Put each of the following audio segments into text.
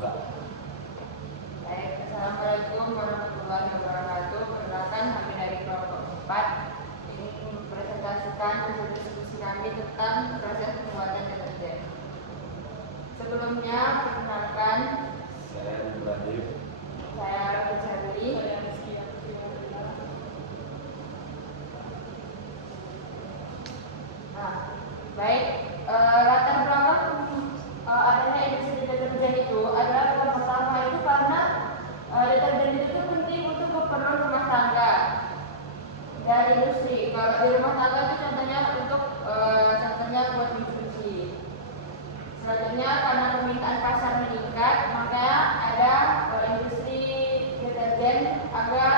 dibuka. Baik, Assalamualaikum warahmatullahi wabarakatuh. Perkenalkan, kami dari kelompok 4 ingin mempresentasikan hasil diskusi kami tentang proses pembuatan deterjen. Sebelumnya, perkenalkan, Saya Ibrahim. saya Rafi Jabri. Nah, baik, latar belakang adanya industri deterjen itu adalah pertama itu karena deterjen itu penting untuk keperluan rumah tangga dan industri. Kalau di rumah tangga itu contohnya buat mencuci. Selanjutnya karena permintaan pasar meningkat, maka ada industri deterjen agar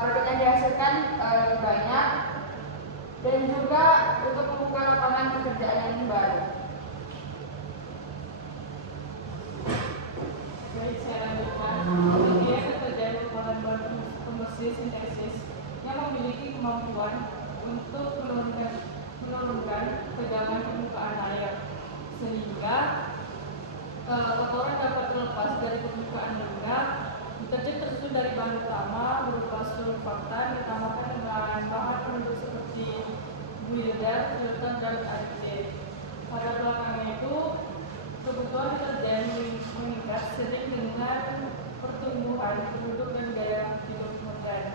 produk yang dihasilkan lebih banyak dan juga untuk membuka lapangan pekerjaan yang baru. Baik, saya lanjutkan. Dia deterjen merupakan bahan pembersih sintesis yang memiliki kemampuan untuk menurunkan tegangan permukaan air, sehingga kotoran dapat terlepas dari permukaan benda. Deterjen tersusun dari bahan utama berupa surfaktan ditambahkan dengan bahan penduduk seperti builder, filter, dan aditif. Pada belakangnya itu, kebutuhan deterjen meningkat seiring dengan pertumbuhan penduduk dan gaya hidup modern.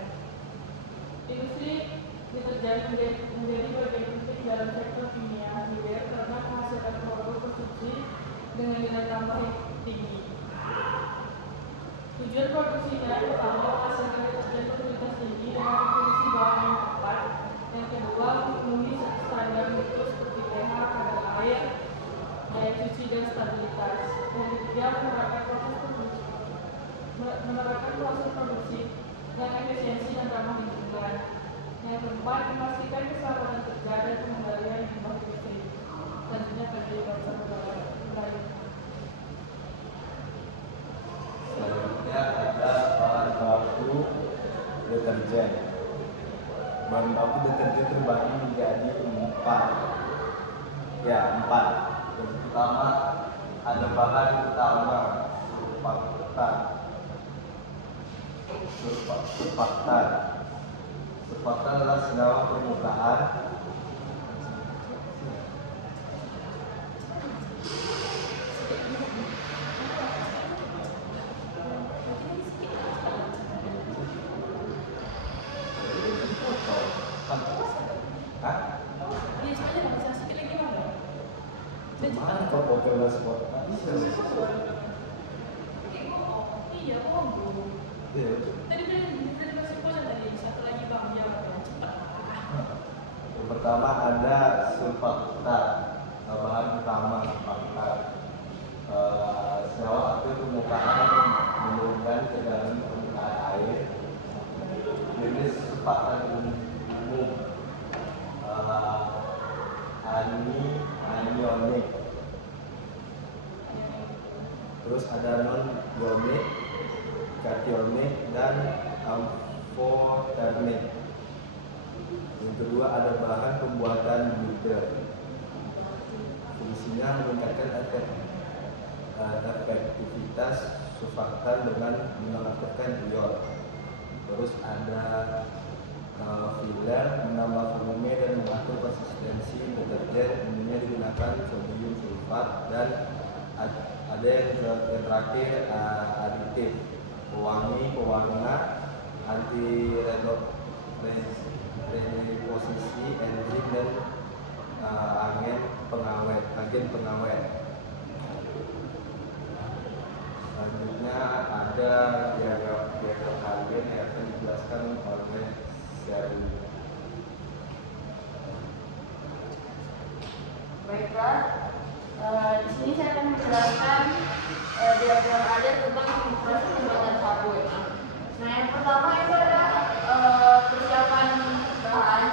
Industri deterjen menjadi bagian penting dalam sektor kimia hilir karena menghasilkan produk konsumsi dengan nilai tambah yang tinggi. Tujuan produksinya yang pertama menghasilkan deterjen berkualitas tinggi dengan komposisi bahan yang tepat. Yang kedua, memenuhi standar mutu seperti pH, kadar air, daya cuci, dan stabilitas. Yang ketiga, menerapkan proses produksi yang efisiensi dan ramah lingkungan. Yang keempat, memastikan keselamatan kerja dan pengendalian limbah industri. Selanjutnya kerja Melayu. Selanjutnya ada bahan baku deterjen. Bahan baku deterjen terbagi menjadi 4. Yang pertama ada bahan utama surfaktan. Surfaktan adalah senyawa permukaan Yang pertama ada surfaktan, bahan utama surfaktan. Senyawa aktif permukaan yang menurunkan tegangan permukaan air. Jenis surfaktan umum anionik. Terus ada non-ionik, kationik, dan amfotermik. Yang kedua ada bahan pembuatan builder. Fungsinya meningkatkan efektivitas surfaktan dengan mengaktifkan ion. Terus ada filler, menambah volume dan mengatur konsistensi deterjen. Umumnya digunakan sodium sulfat, dan ada yang terakhir aditif, pewangi, pewarna, anti reposisi, enzim, dan agen pengawet. Selanjutnya ada diagram halogen yang akan dijelaskan oleh Sherly. Baiklah, di sini saya akan menjelaskan diagram alir tentang proses pembuatan sabun. Nah, yang pertama itu adalah persiapan bahan.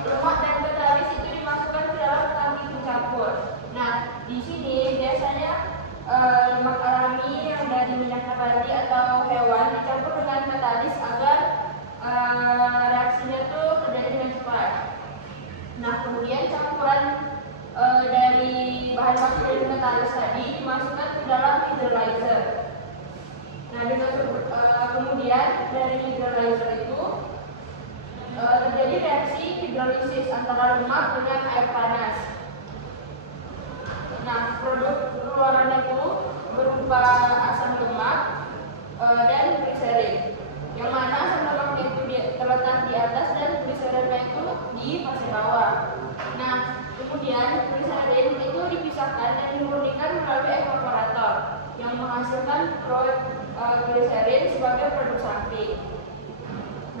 Lemak dan katalis itu dimasukkan ke dalam tangki pencampur. Nah, di sini biasanya lemak alami yang dari minyak nabati atau hewan dicampur dengan katalis agar reaksinya itu terjadi dengan cepat. Nah, kemudian campuran dari bahan baku dari katalis tadi dimasukkan ke dalam dari hidrolyzer itu terjadi reaksi hidrolisis antara lemak dengan air panas. Nah, produk keluaran itu berupa asam lemak dan gliserin. Yang mana asam lemaknya itu terletak di atas dan gliserinnya itu di fase bawah. Nah, kemudian gliserin itu dipisahkan dan dimurnikan melalui evaporator yang menghasilkan gliserin sebagai produk samping.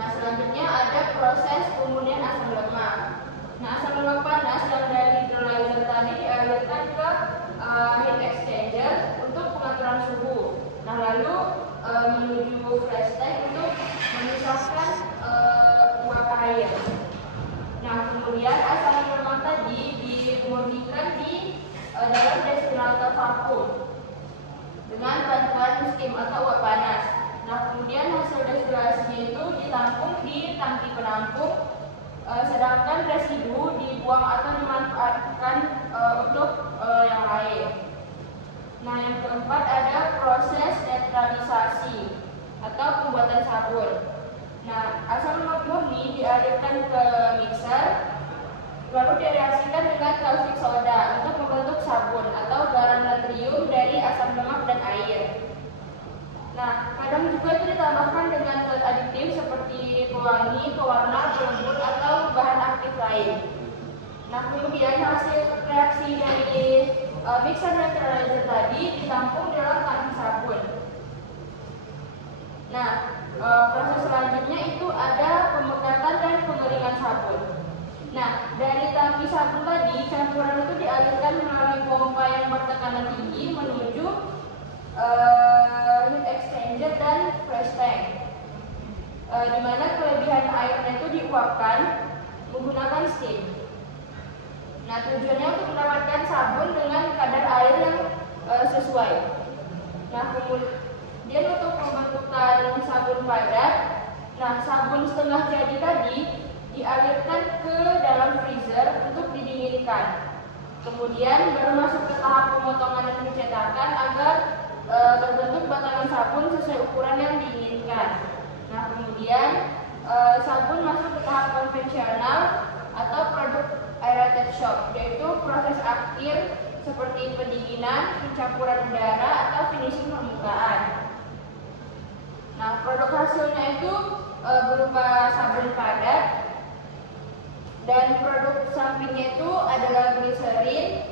Nah, selanjutnya ada proses pemurnian asam lemak. Nah, asam lemak panas yang dari hidrolyzer tadi dialirkan ke heat exchanger untuk pengaturan suhu. Nah, lalu menuju flash tank untuk memisahkan uap air. Nah, kemudian asam lemak tadi dimurnikan di dalam destilator vakum dengan bantuan steam atau uap panas. Nah, kemudian hasil destilasinya itu ditampung di tangki penampung, sedangkan residu dibuang atau dimanfaatkan untuk yang lain. Nah, yang keempat ada proses netralisasi atau pembuatan sabun. Nah, asam lemak murni dialirkan ke mixer, lalu direaksikan dengan caustic soda untuk membentuk sabun atau garam natrium dari asam lemak dan air. Nah, kadang juga itu ditambahkan dengan zat aditif seperti pewangi, pewarna, pelembut, atau bahan aktif lain. Nah, kemudian hasil reaksi dari mixer netralizer tadi ditampung dalam tangki sabun. Nah, proses selanjutnya itu ada pemekatan dan pengeringan sabun. Nah, dari tangki sabun tadi, campuran itu dialirkan melalui pompa yang bertekanan tinggi menuju heat exchanger dan flash tank, di mana kelebihan airnya itu diuapkan menggunakan steam. Nah, tujuannya untuk mendapatkan sabun dengan kadar air yang sesuai. Nah, kemudian untuk pembentukan sabun padat, nah sabun setengah jadi tadi dialirkan ke dalam freezer untuk didinginkan. Kemudian baru masuk ke tahap pemotongan dan pencetakan agar terbentuk batangan sabun sesuai ukuran yang diinginkan. Nah, kemudian sabun masuk ke tahap konvensional atau produk aerated shock, yaitu proses akhir seperti pendinginan, pencampuran udara, atau finishing permukaan. Nah, produk hasilnya itu berupa sabun padat, dan produk sampingnya itu adalah gliserin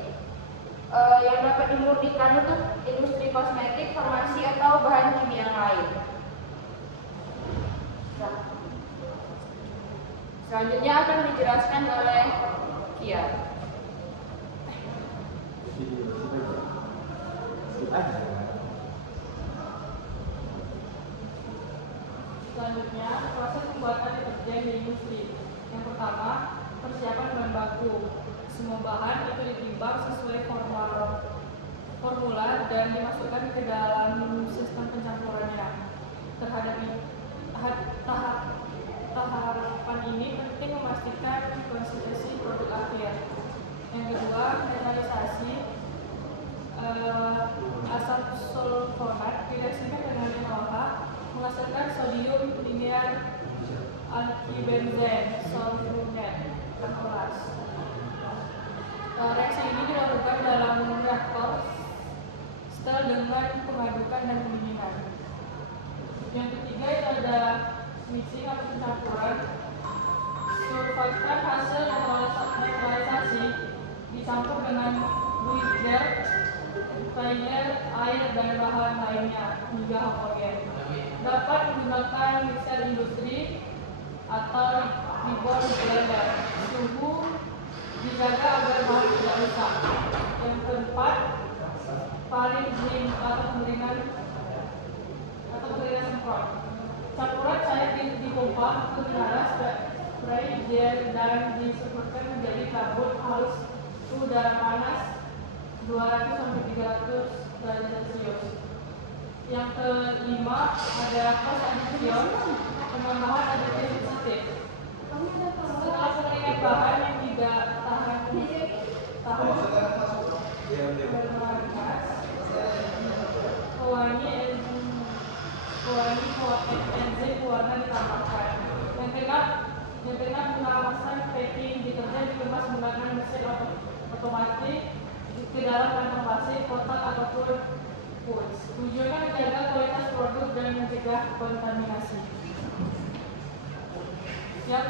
yang dapat dimurnikan untuk industri kosmetik, farmasi, atau bahan kimia lain. Nah, selanjutnya akan dijelaskan oleh Kia. Selanjutnya, proses pembuatan deterjen di industri. Yang pertama, persiapan bahan baku. Semua bahan itu ditimbang sesuai formula dan dimasukkan ke dalam sistem pencampurannya. Tahapan ini penting memastikan konsistensi produk akhir. Yang kedua, netralisasi. Asam sulfonat direaksikan dengan NaOH menghasilkan sodium linear alkibenzen sulfonat NaOH. Reaksi ini dilakukan dalam reaktor setel dengan pengadukan dan pendinginan. Yang ketiga itu ada mixing atau pencampuran. Surfaktan hasil netralisasi dicampur dengan buider, liner, air, dan bahan lainnya hingga homogen. Dapat menggunakan mixer industri atau ribbon blender. Suhu dijaga agar bahan tidak rusak. Yang keempat, paling atau pengeringan semprot. Campuran cair dipompa ke udara spray gel dan disemprotkan menjadi kabut halus ke udara panas 200-300 derajat Celcius. Yang kelima ada post-addition, penambahan aditif substitutif. Setelah pengeringan bahan yang tidak tahan pewangi enzim pewarna ditambahkan. Yang keenam pengawasan packing deterjen dikemas menggunakan mesin otomatis ke dalam kantong plastik, kotak ataupun pouch. Tujuannya menjaga kualitas produk dan mencegah kontaminasi. Yang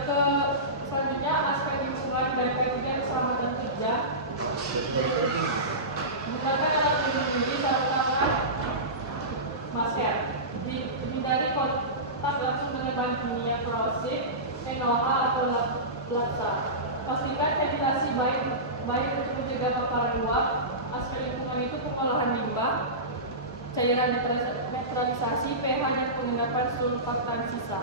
selanjutnya aspek lingkungan dan kaitannya keselamatan kerja. Gunakan alat pelindung diri, sarung tangan, masker. Hindari kontak langsung dengan bahan kimia korosif, NOH atau laksa. Pastikan ventilasi baik untuk mencegah paparan uap. Aspek lingkungan itu pengolahan limbah, cairan netralisasi, pH dan penggunaan sulfatan sisa.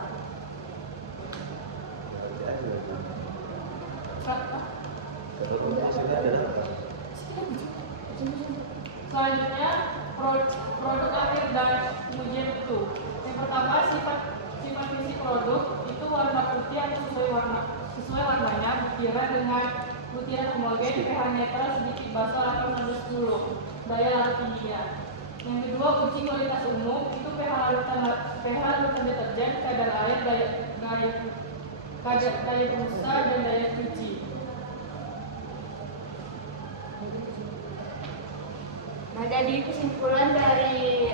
Selanjutnya produk akhir dan pengujian mutu. Yang pertama sifat fisik produk itu warna putih atau sesuai warnanya, butiran dengan butiran homogen, pH netral sedikit basah 8-10, daya larut tingginya. Yang kedua uji kualitas umum itu pH larutan deterjen, kadar air, daya busa dan daya cuci. Nah, jadi kesimpulan dari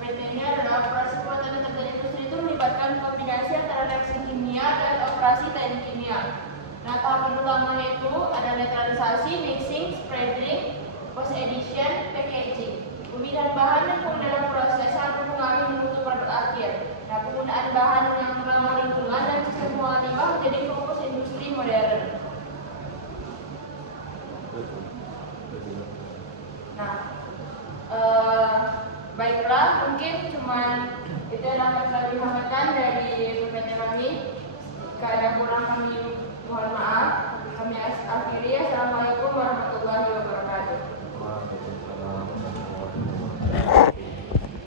PPT ini adalah operasi pembuatan deterjen industri itu melibatkan kombinasi antara reaksi kimia dan operasi teknik kimia. Nah, tahapan utamanya itu ada netralisasi, mixing, spreading, post edition, packaging. Pemilihan bahan dan penggunaan proses sangat mempengaruhi mutu produk akhir. Nah, penggunaan bahan yang ramah lingkungan dan sistem pembuangan limbah menjadi fokus industri modern. Nah, baiklah, mungkin cuman itu yang dapat kami sampaikan dari PPT kami. Jika ada kurang kami